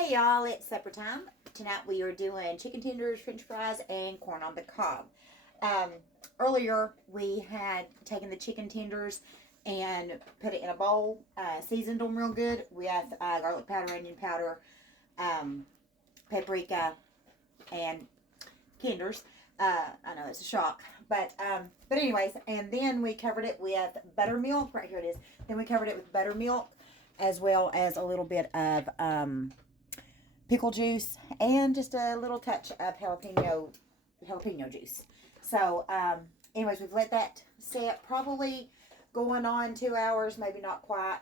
Hey y'all, it's supper time. Tonight we are doing chicken tenders, french fries, and corn on the cob. Um, Earlier we had taken the chicken tenders and put it in a bowl, seasoned them real good with garlic powder, onion powder, um, paprika, and kinders. I know it's a shock, but anyways, and then we covered it with buttermilk. Right here it is. Then we covered it with buttermilk, as well as a little bit of pickle juice and just a little touch of jalapeno juice. So, anyways, we've let that set, probably going on 2 hours, maybe not quite.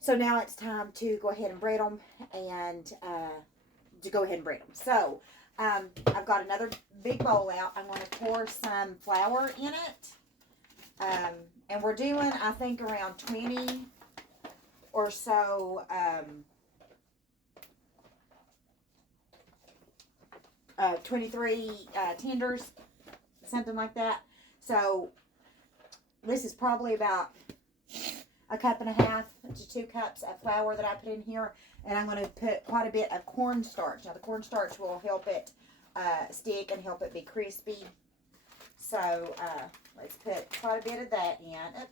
So now it's time to go ahead and braid them and to go ahead and braid them. So I've got another big bowl out. I'm going to pour some flour in it. And we're doing, I think, around 20 or so 23 tenders, something like that. So this is probably about a cup and a half to 2 cups of flour that I put in here, and I'm going to put quite a bit of cornstarch. Now the cornstarch will help it stick and help it be crispy. So let's put quite a bit of that in,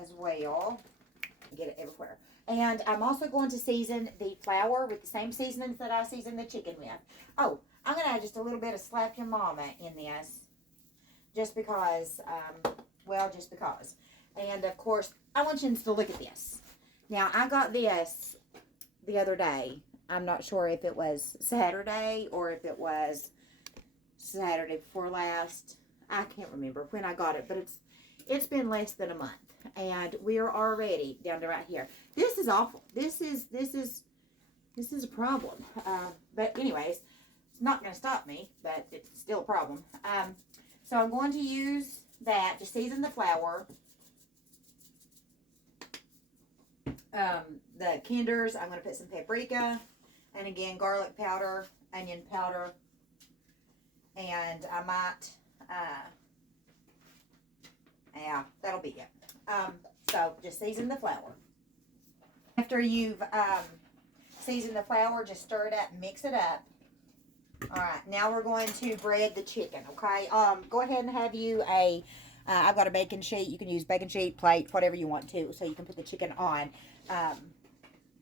as well. Get it everywhere. And I'm also going to season the flour with the same seasonings that I season the chicken with. Oh, I'm going to add just a little bit of Slap Your Mama in this. Just because, just because. And, of course, I want you to look at this. Now, I got this the other day. I'm not sure if it was Saturday or if it was Saturday before last. I can't remember when I got it, but it's been less than a month. And we are already down to right here. This is awful. This is a problem. But anyways, it's not going to stop me, but it's still a problem. So I'm going to use that to season the flour. The kinders, I'm going to put some paprika, and again, garlic powder, onion powder, and I might, yeah, that'll be it. So just season the flour. After you've seasoned the flour, just stir it up, mix it up. All right, now we're going to bread the chicken, okay? Go ahead and have you I've got a baking sheet. You can use baking sheet, plate, whatever you want to, so you can put the chicken on.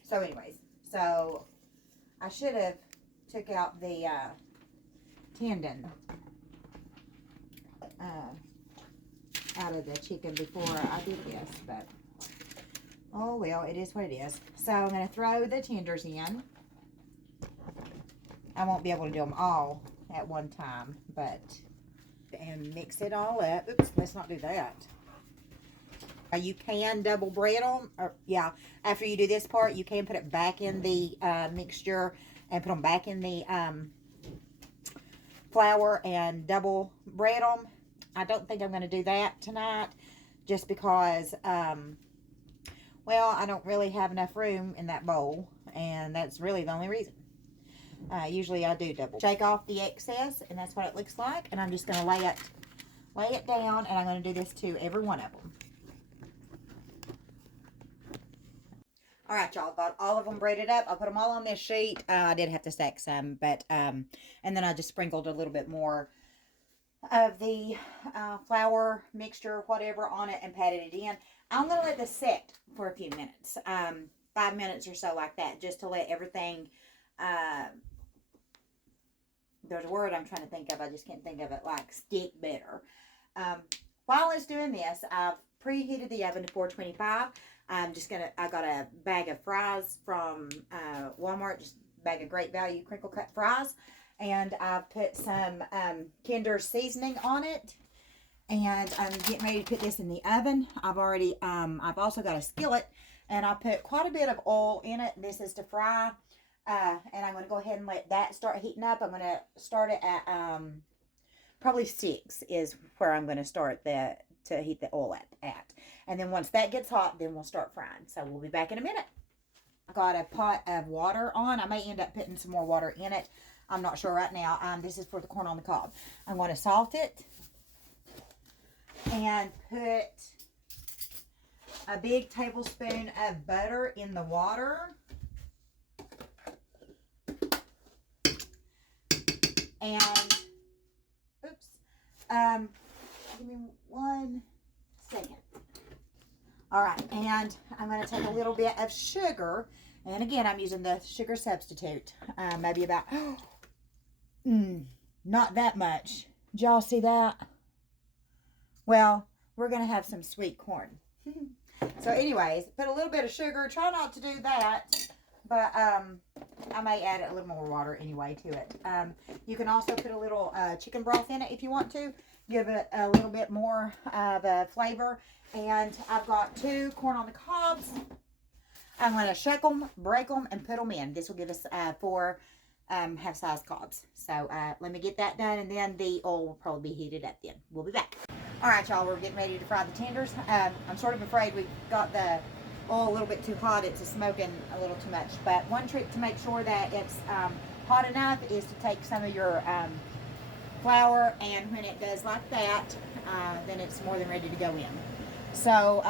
So anyways, so I should have took out the tendon out of the chicken before I did this, but oh well, it is what it is. So I'm going to throw the tenders in. I won't be able to do them all at one time, and mix it all up. Oops, let's not do that. You can double bread them, or yeah, after you do this part, you can put it back in the mixture and put them back in the flour and double bread them. I don't think I'm going to do that tonight, just because, well, I don't really have enough room in that bowl, and that's really the only reason. Usually I do double. Shake off the excess, and that's what it looks like, and I'm just going to lay it down, and I'm going to do this to every one of them. All right, y'all, got all of them braided up. I'll put them all on this sheet. I did have to stack some, but, and then I just sprinkled a little bit more of the flour mixture, whatever, on it and patted it in. I'm going to let this set for a few minutes, 5 minutes or so like that, just to let everything, there's a word I'm trying to think of, I just can't think of it, like stick better. While it's doing this, I've preheated the oven to 425. I got a bag of fries from Walmart, just a bag of Great Value crinkle cut fries. And I put some Kinder seasoning on it. And I'm getting ready to put this in the oven. I've also got a skillet. And I put quite a bit of oil in it. This is to fry. And I'm going to go ahead and let that start heating up. I'm going to start it at probably 6 is where I'm going to start to heat the oil at. And then once that gets hot, then we'll start frying. So we'll be back in a minute. I got a pot of water on. I may end up putting some more water in it. I'm not sure right now. This is for the corn on the cob. I'm going to salt it and put a big tablespoon of butter in the water. And, oops, give me 1 second. All right, and I'm going to take a little bit of sugar. And again, I'm using the sugar substitute. Maybe about, not that much. Did y'all see that? Well, we're going to have some sweet corn. So anyways, put a little bit of sugar. Try not to do that. But I may add a little more water anyway to it. You can also put a little chicken broth in it if you want to. Give it a little bit more of a flavor. And I've got 2 corn on the cobs. I'm going to shuck them, break them, and put them in. This will give us 4 half-size cobs. So let me get that done, and then the oil will probably be heated up then. We'll be back. All right, y'all, we're getting ready to fry the tenders. I'm sort of afraid we got the oil a little bit too hot. It's smoking a little too much. But one trick to make sure that it's hot enough is to take some of your flour, and when it does like that, then it's more than ready to go in. So,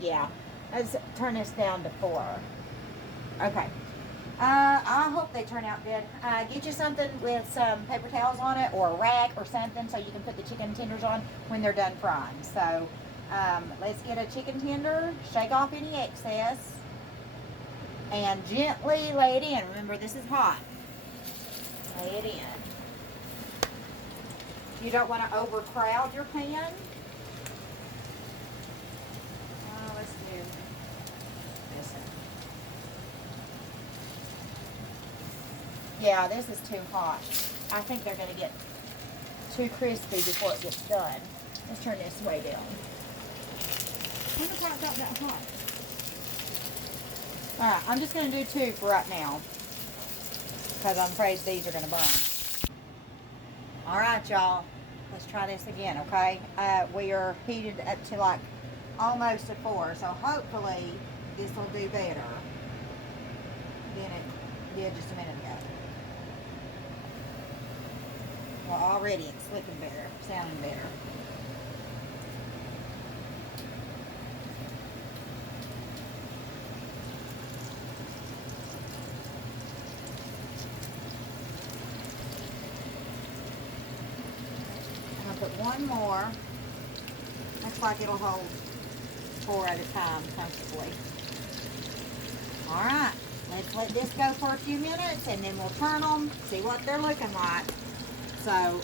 yeah, let's turn this down to 4. Okay. I hope they turn out good. Get you something with some paper towels on it, or a rack or something, so you can put the chicken tenders on when they're done frying. So, let's get a chicken tender, shake off any excess, and gently lay it in. Remember, this is hot. Lay it in. You don't want to overcrowd your pan. Let's do this one. Yeah, this is too hot. I think they're going to get too crispy before it gets done. Let's turn this way down. I wonder why it got that hot. Alright, I'm just going to do 2 for right now, because I'm afraid these are going to burn. Alright, y'all. Let's try this again, okay? We are heated up to like almost a 4, so hopefully this will do better than it did just a minute ago. Well, already it's looking better, sounding better. I'm going to put 1 more. Looks like it'll hold 4 at a time comfortably. Alright, let's let this go for a few minutes, and then we'll turn them, see what they're looking like. So,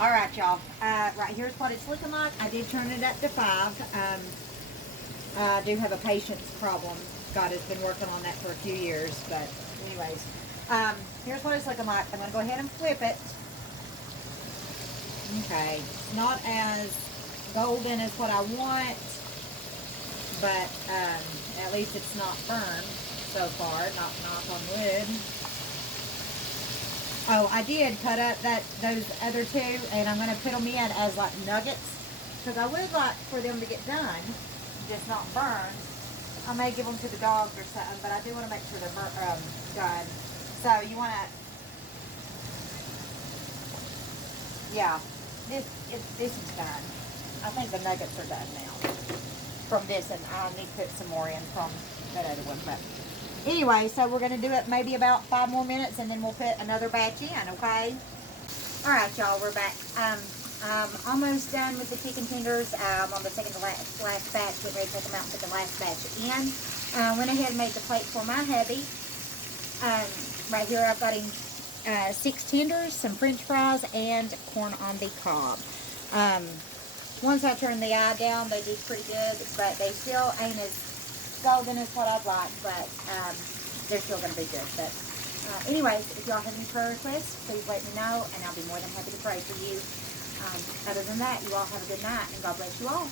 alright, y'all. Right here's what it's looking like. I did turn it up to 5. I do have a patience problem. God has been working on that for a few years, but anyways. Here's what it's looking like. I'm going to go ahead and flip it. Okay, not as golden as what I want, but at least it's not burned so far. Knock on wood. Oh, I did cut up those other 2, and I'm going to put them in as like nuggets, because I would like for them to get done, just not burned. I may give them to the dogs or something, but I do want to make sure they're done. So you want to, yeah, this is done. I think the nuggets are done now from this, and I need to put some more in from that other one. But anyway, so we're going to do it maybe about 5 more minutes, and then we'll put another batch in, okay? All right, y'all, we're back. I'm almost done with the chicken tenders. I'm on the second to last batch. Get ready to take them out and put the last batch in. Went ahead and made the plate for my hubby. Right here I've got him 6 tenders, some french fries, and corn on the cob. Once I turn the eye down, they do pretty good, but they still ain't as golden as what I'd like, but they're still going to be good. But anyways, if y'all have any prayer requests, please let me know, and I'll be more than happy to pray for you. Other than that, you all have a good night, and God bless you all.